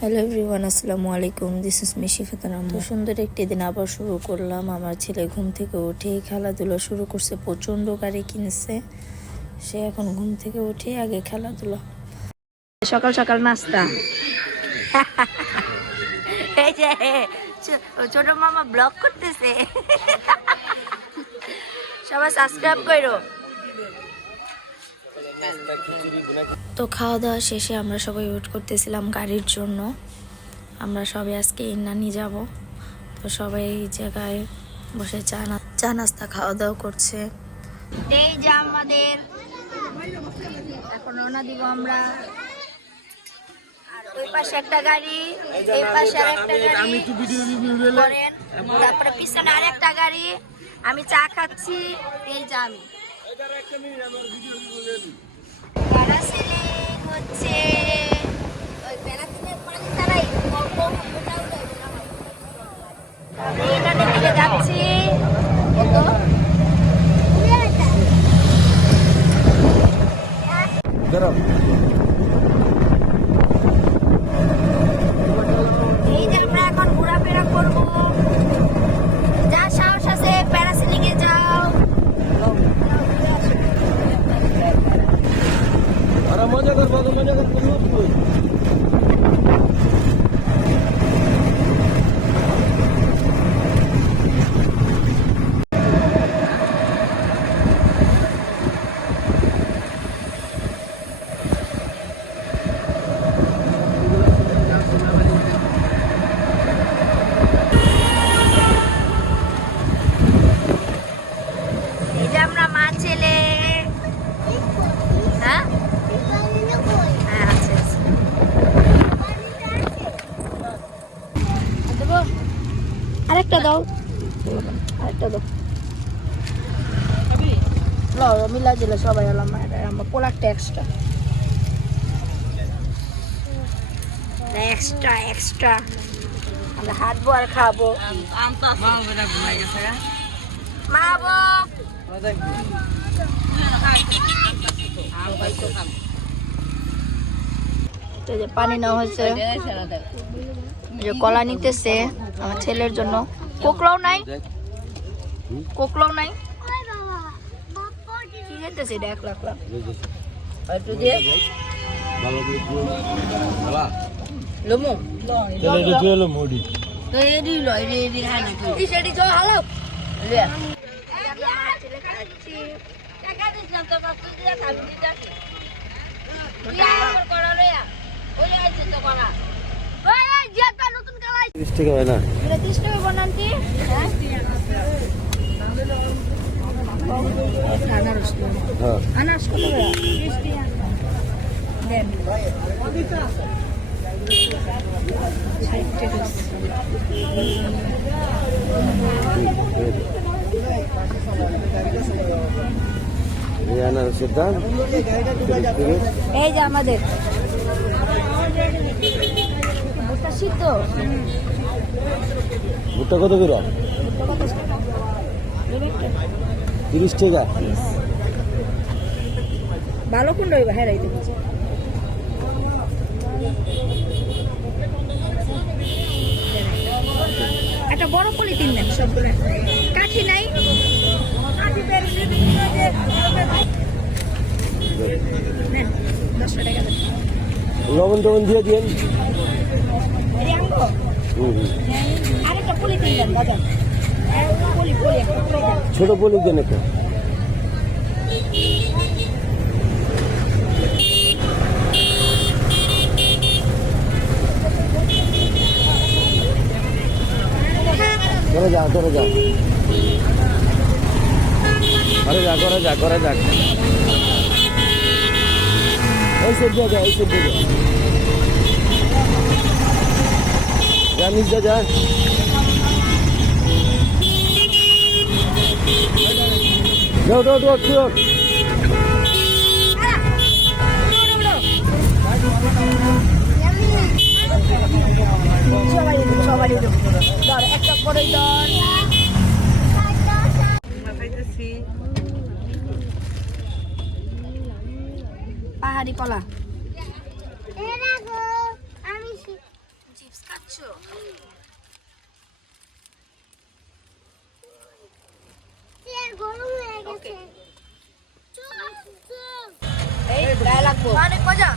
Hello everyone, আসসালামু আলাইকুম। This is me শিফাতুন আম্মু। সুন্দর একটি দিন আবার শুরু করলাম। আমার ছেলে ঘুম থেকে উঠে খেলাধুলা শুরু করছে। প্রচণ্ড গাড়ি কিনছে সে। এখন ঘুম থেকে উঠে আগে খেলাধুলা, সকাল সকাল নাস্তা। এই যে ছোট মামা ব্লগ করতেছে, সবাই সাবস্ক্রাইব করো। তো খাওয়া দাওয়া শেষে আমরা সবাই ওয়েট করতেছিলাম গাড়ির জন্য। আমরা সবাই আজকে ইন্নানি যাব। তো সবাই এই জায়গায় বসে চা নাস্তা খাওয়া দাওয়া করছে। এই যে আমাদের এখন রওনা দিব আমরা। আর ওই পাশে একটা গাড়ি, এই পাশে আরেকটা গাড়ি, করেন তারপরে পিছনে আরেকটা গাড়ি। আমি চা খাচ্ছি। এই যে আমি প্যারাসেলিং হচ্ছে। ওই প্যারাসেলিং পানি ছাড়াই এটার দিকে যাচ্ছি। এই যে আমরা এখন ঘোরাফেরা করবো। যা সাহস আছে প্যারাসেলিং এ যাও। মজা করবো, মজা করবো। এই যে আমরা মা ছেলে। হ্যাঁ হ্যাঁ আছে আছে। দেবো আরেকটা দাও, আরেকটা দাও। মিলা দিলে সবাই এলাম আমরা পোলারটা এক্সট্রা এক্সট্রা এক্সট্রা আমরা হাঁটবো আর খাবো। মাবো যে পানি নেওয়া হয়েছে, যে কলা নিতেছে আমার ছেলের জন্য। কোকলাও নাই, কোকলাও নাই। কি যেতেছে এটা? 1 লাখ লাখ একটু দিয়ে লমু মোড়ি তো এডি লো এডি খাই না কি সেডি জো হালো লে ছেলে খাচ্ছি। টাকা দিস না তো বাচ্চা দিয়ে খাবি টাকা। করা লইয়া ওই আইছে তো করা। ওই যেটা নতুন কালাই 30 টাকা হয় না। এটা 30 টাকা বানান্তি। হ্যাঁ আনারস হ্যাঁ, আনারস কত করে? 30 টাকা দেন। এই আনারসের দাম 30 টাকা। এই যে আমাদের ভুট্টা সিদ্ধ ভুট্টা কত করে? 30 টাকা। ভালো কোন রইবা হ্যাঁ রাইতে একটা বড় পলিথিন দেন সবগুলো। কাঠি নাই, নেন 10 টাকা দেন। লবণ টবণ দিয়ে দিন। এই আনবো আরেকটা পলিথিন দেন বাজার। পলি পলি একটা পলি দেন। ছোট পলি দেন একটা। করে যা, করে যা, করে যা, করে যা, করে যা। এই সব দিয়ে যা, এই সব দিয়ে যা। যা নিচ যা, যা। যাও, যাও, যাও, যাও। সবাই ধর একটা করে ধর। পাহাড়ি কলা। খাচ্ছ? এই গায়ে লাগবো অনেক মজা।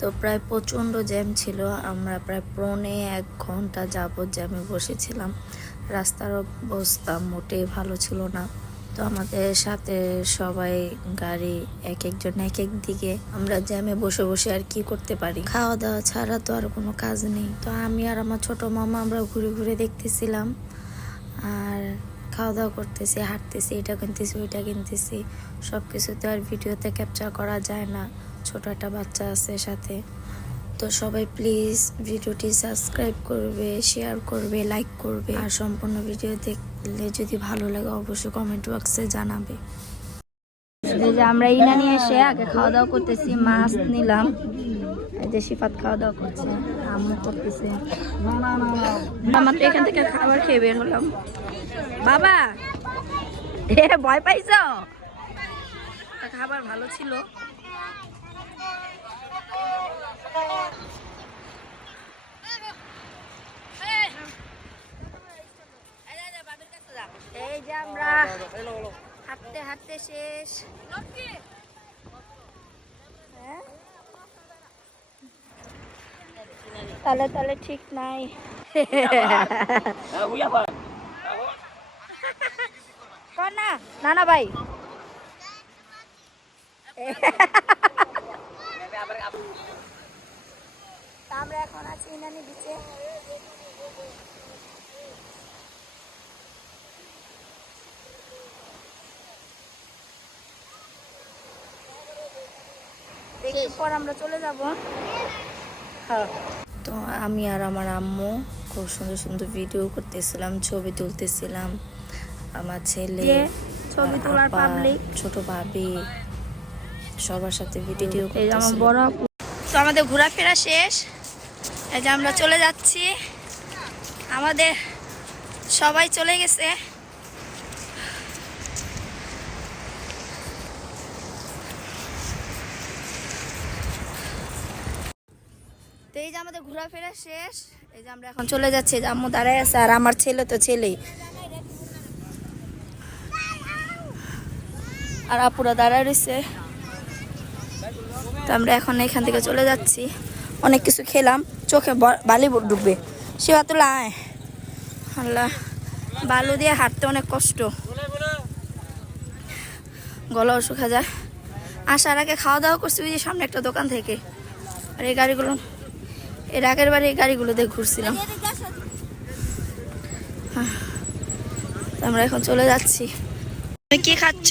তো প্রায় প্রচণ্ড জ্যাম ছিল, আমরা প্রায় 1.25 ঘন্টা যাবৎ জ্যামে বসেছিলাম। রাস্তার অবস্থা মোটেই ভালো ছিল না। তো আমাদের সাথে সবাই গাড়ি এক একজন এক এক দিকে, আমরা জ্যামে বসে বসে আর কি করতে পারি, খাওয়া দাওয়া ছাড়া তো আর কোনো কাজ নেই। তো আমি আর আমার ছোট মামা আমরা ঘুরে ঘুরে দেখতেছিলাম আর খাওয়া দাওয়া করতেছি, হাঁটতেছি, এটা কিনতেছি ওইটা কিনতেছি। সব কিছু তো আর ভিডিওতে ক্যাপচার করা যায় না, ছোট একটা বাচ্চা আছে সাথে। তো সবাই প্লিজ ভিডিওটি সাবস্ক্রাইব করবে, শেয়ার করবে, লাইক করবে, আর সম্পূর্ণ ভিডিও দেখলে যদি ভালো লাগে অবশ্যই কমেন্ট বক্সে জানাবে। এই যে আমরা ইনানি এসে আগে খাওয়া দাওয়া করতেছি, মাছ নিলাম। এই যে সিফাত খাওয়া দাওয়া করছে, আম্মু করতেছে। আমরা তো এখান থেকে খাবার খেয়ে বের হলাম। বাবা ভয় পাইছো? খাবার ভালো ছিল। এই যে আমরা হাঁটতে হাঁটতে শেষ। তালে তালে ঠিক নাই। না না না ভাই, আমরা এখন আছি ইনানি বিচে। একটু পর আমরা চলে যাব। তো আমি আর আমার আম্মু খুব সুন্দর সুন্দর ভিডিও করতেছিলাম, ছবি তুলতেছিলাম। আমার ছেলে, ছবি তোলার আপা, পাবলিক, ছোট ভাবি সবার সাথে ভিডিও এই যে আমার করতেছিলাম। বড় আপু। তো আমাদের ঘোরাফেরা শেষ, এই যে আমরা চলে যাচ্ছি। আমাদের সবাই চলে গেছে। তো এই যে আমাদের ঘোরাফেরা শেষ, এই যে আমরা এখন চলে যাচ্ছি। যে আম্মু দাঁড়ায় আছে আর আমার ছেলে তো ছেলেই, আর আপুরা দাঁড়ায় রয়েছে। তো আমরা এখন এখান থেকে চলে যাচ্ছি। অনেক কিছু খেলাম, চোখে বালি ডুববে। শিবাতুল্লাহ আয়, আল্লাহ বালু দিয়ে হাঁটতে অনেক কষ্ট, গলাও শুকা যায়। আসার আগে খাওয়া দাওয়া করছি ওই যে সামনে একটা দোকান থেকে। আর এই গাড়িগুলো, এর আগের বারে এই গাড়িগুলো দিয়ে ঘুরছিলাম। তো আমরা এখন চলে যাচ্ছি। তুমি কি খাচ্ছ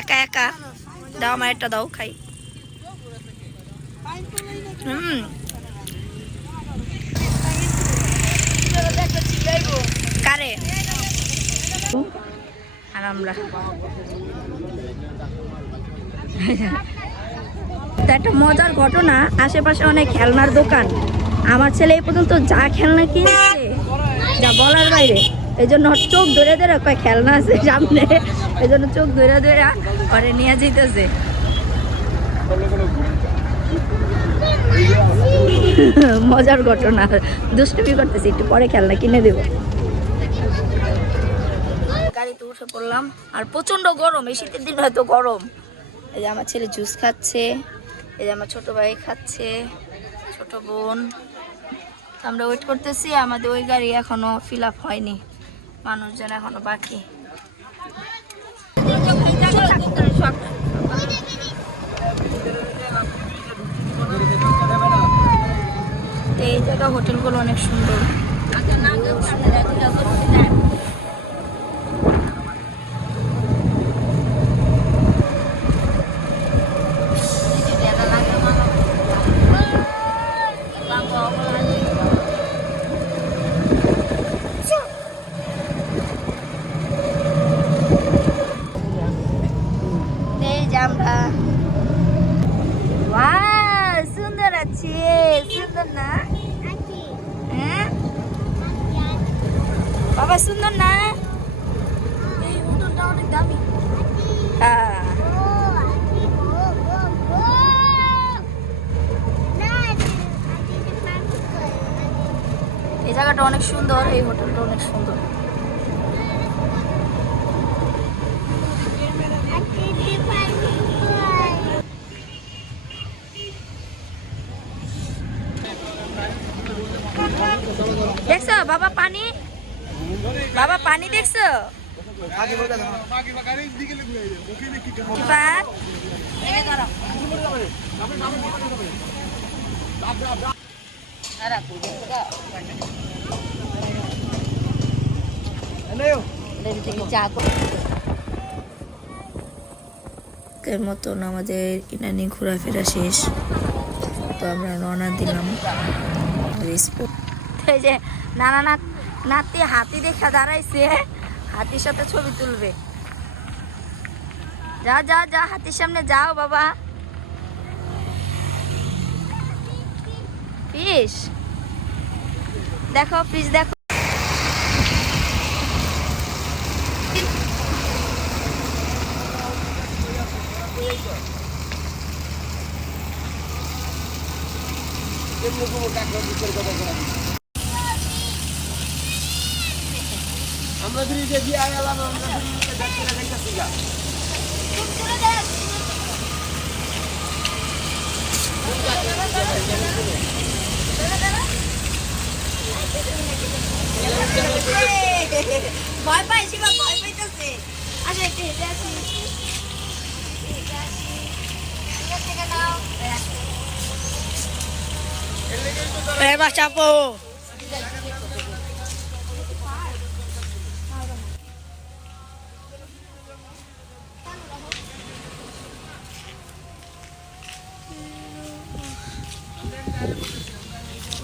একা একা? দাও আমার একটা দাও, খাই। কারে আর আমরা একটা মজার ঘটনা, আশেপাশে অনেক খেলনার দোকান। আমার ছেলে এই পর্যন্ত যা খেলনা কিনেছে যা বলার বাইরে। এই জন্য চোখ ধরে ধরে কয় খেলনা আছে সামনে, এই জন্য চোখ ধরে ধরে ওরে নিয়ে যেতেছে। মজার ঘটনা, দুষ্টুমি করতেছি, একটু পরে খেলনা কিনে দেবো। গাড়িতে উঠে পড়লাম, আর প্রচন্ড গরম, এই শীতের দিন হয়তো গরম। এই যে আমার ছেলে জুস খাচ্ছে, এই যে আমার ছোট ভাই খাচ্ছে, ছোট বোন। আমরা ওয়েট করতেছি, আমাদের ওই গাড়ি এখনো ফিল আপ হয়নি, মানুষজন এখনো বাকি। এই জায়গা হোটেলগুলো অনেক সুন্দর। আমরা সুন্দর আছে, সুন্দর না? হ্যাঁ অনেক সুন্দর, এই হোটেলটা অনেক সুন্দর। দেখছো বাবা পানি, বাবা পানি দেখছো? এর মতন আমাদের ইনানি ঘোরাফেরা শেষ, তো আমরা রওনা দিলাম। এই যে নানা নাতি হাতি দেখা দাঁড়াইছে, হাতির সাথে ছবি তুলবে। যা যা যা, হাতির সামনে যাও বাবা। ফিশ দেখো, ফিশ দেখো। আমরা যদি যে দিয়ে আইলাম আমরা যদি দেখতে দেখতেছি গা ভয় পাই, শিবা ভয় পাইতেছে। আচ্ছা একটু হেঁটে আসি, চাপো।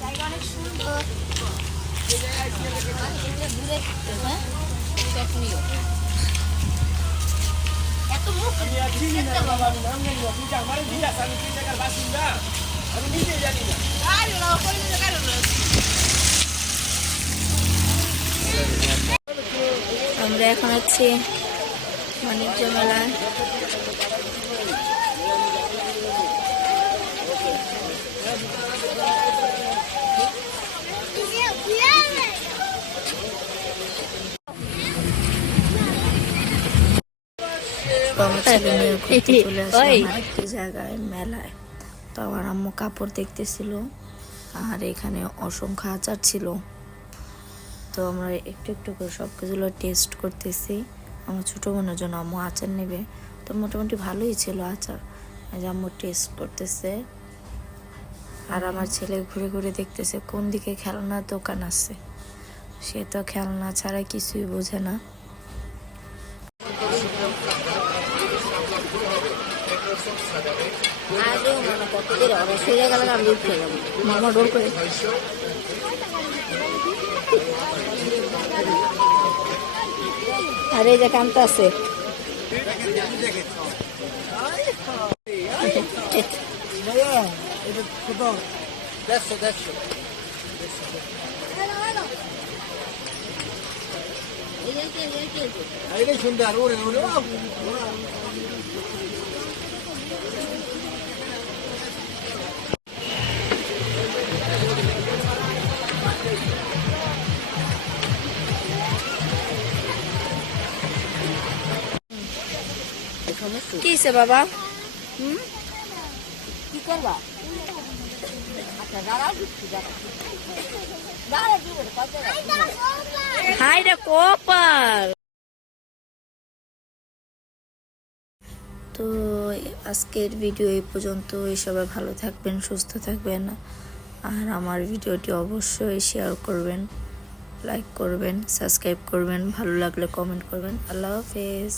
জায়গা অনেক সুন্দর। এত মুখ আমরা এখন আছি বাণিজ্য মেলায়। আমার ছেলে মেয়ে ঘুরতে চলে আসলাম আরেকটি জায়গায়, মেলায়। তো আমার আম্মু কাপড় দেখতেছিল, আর এখানে অসংখ্য আচার ছিল। তো আমরা একটু একটু করে সব কিছুগুলো টেস্ট করতেছি। আমার ছোটো বোনের জন্য আম্মু আচার নেবে, তো মোটামুটি ভালোই ছিল আচার। আম্মু টেস্ট করতেছে, আর আমার ছেলে ঘুরে ঘুরে দেখতেছে কোন দিকে খেলনার দোকান আছে। সে তো খেলনা ছাড়া কিছুই বোঝে না। মামা ডোল করে আরে যে কান্তা আছে, কি হয়েছে বাবা? কি করবা? হাই রে কপাল। তো আজকের ভিডিও এই পর্যন্ত। সবাই ভালো থাকবেন, সুস্থ থাকবেন, আর আমার ভিডিওটি অবশ্যই শেয়ার করবেন, লাইক করবেন, সাবস্ক্রাইব করবেন, ভালো লাগলে কমেন্ট করবেন। আল্লাহ হাফেজ।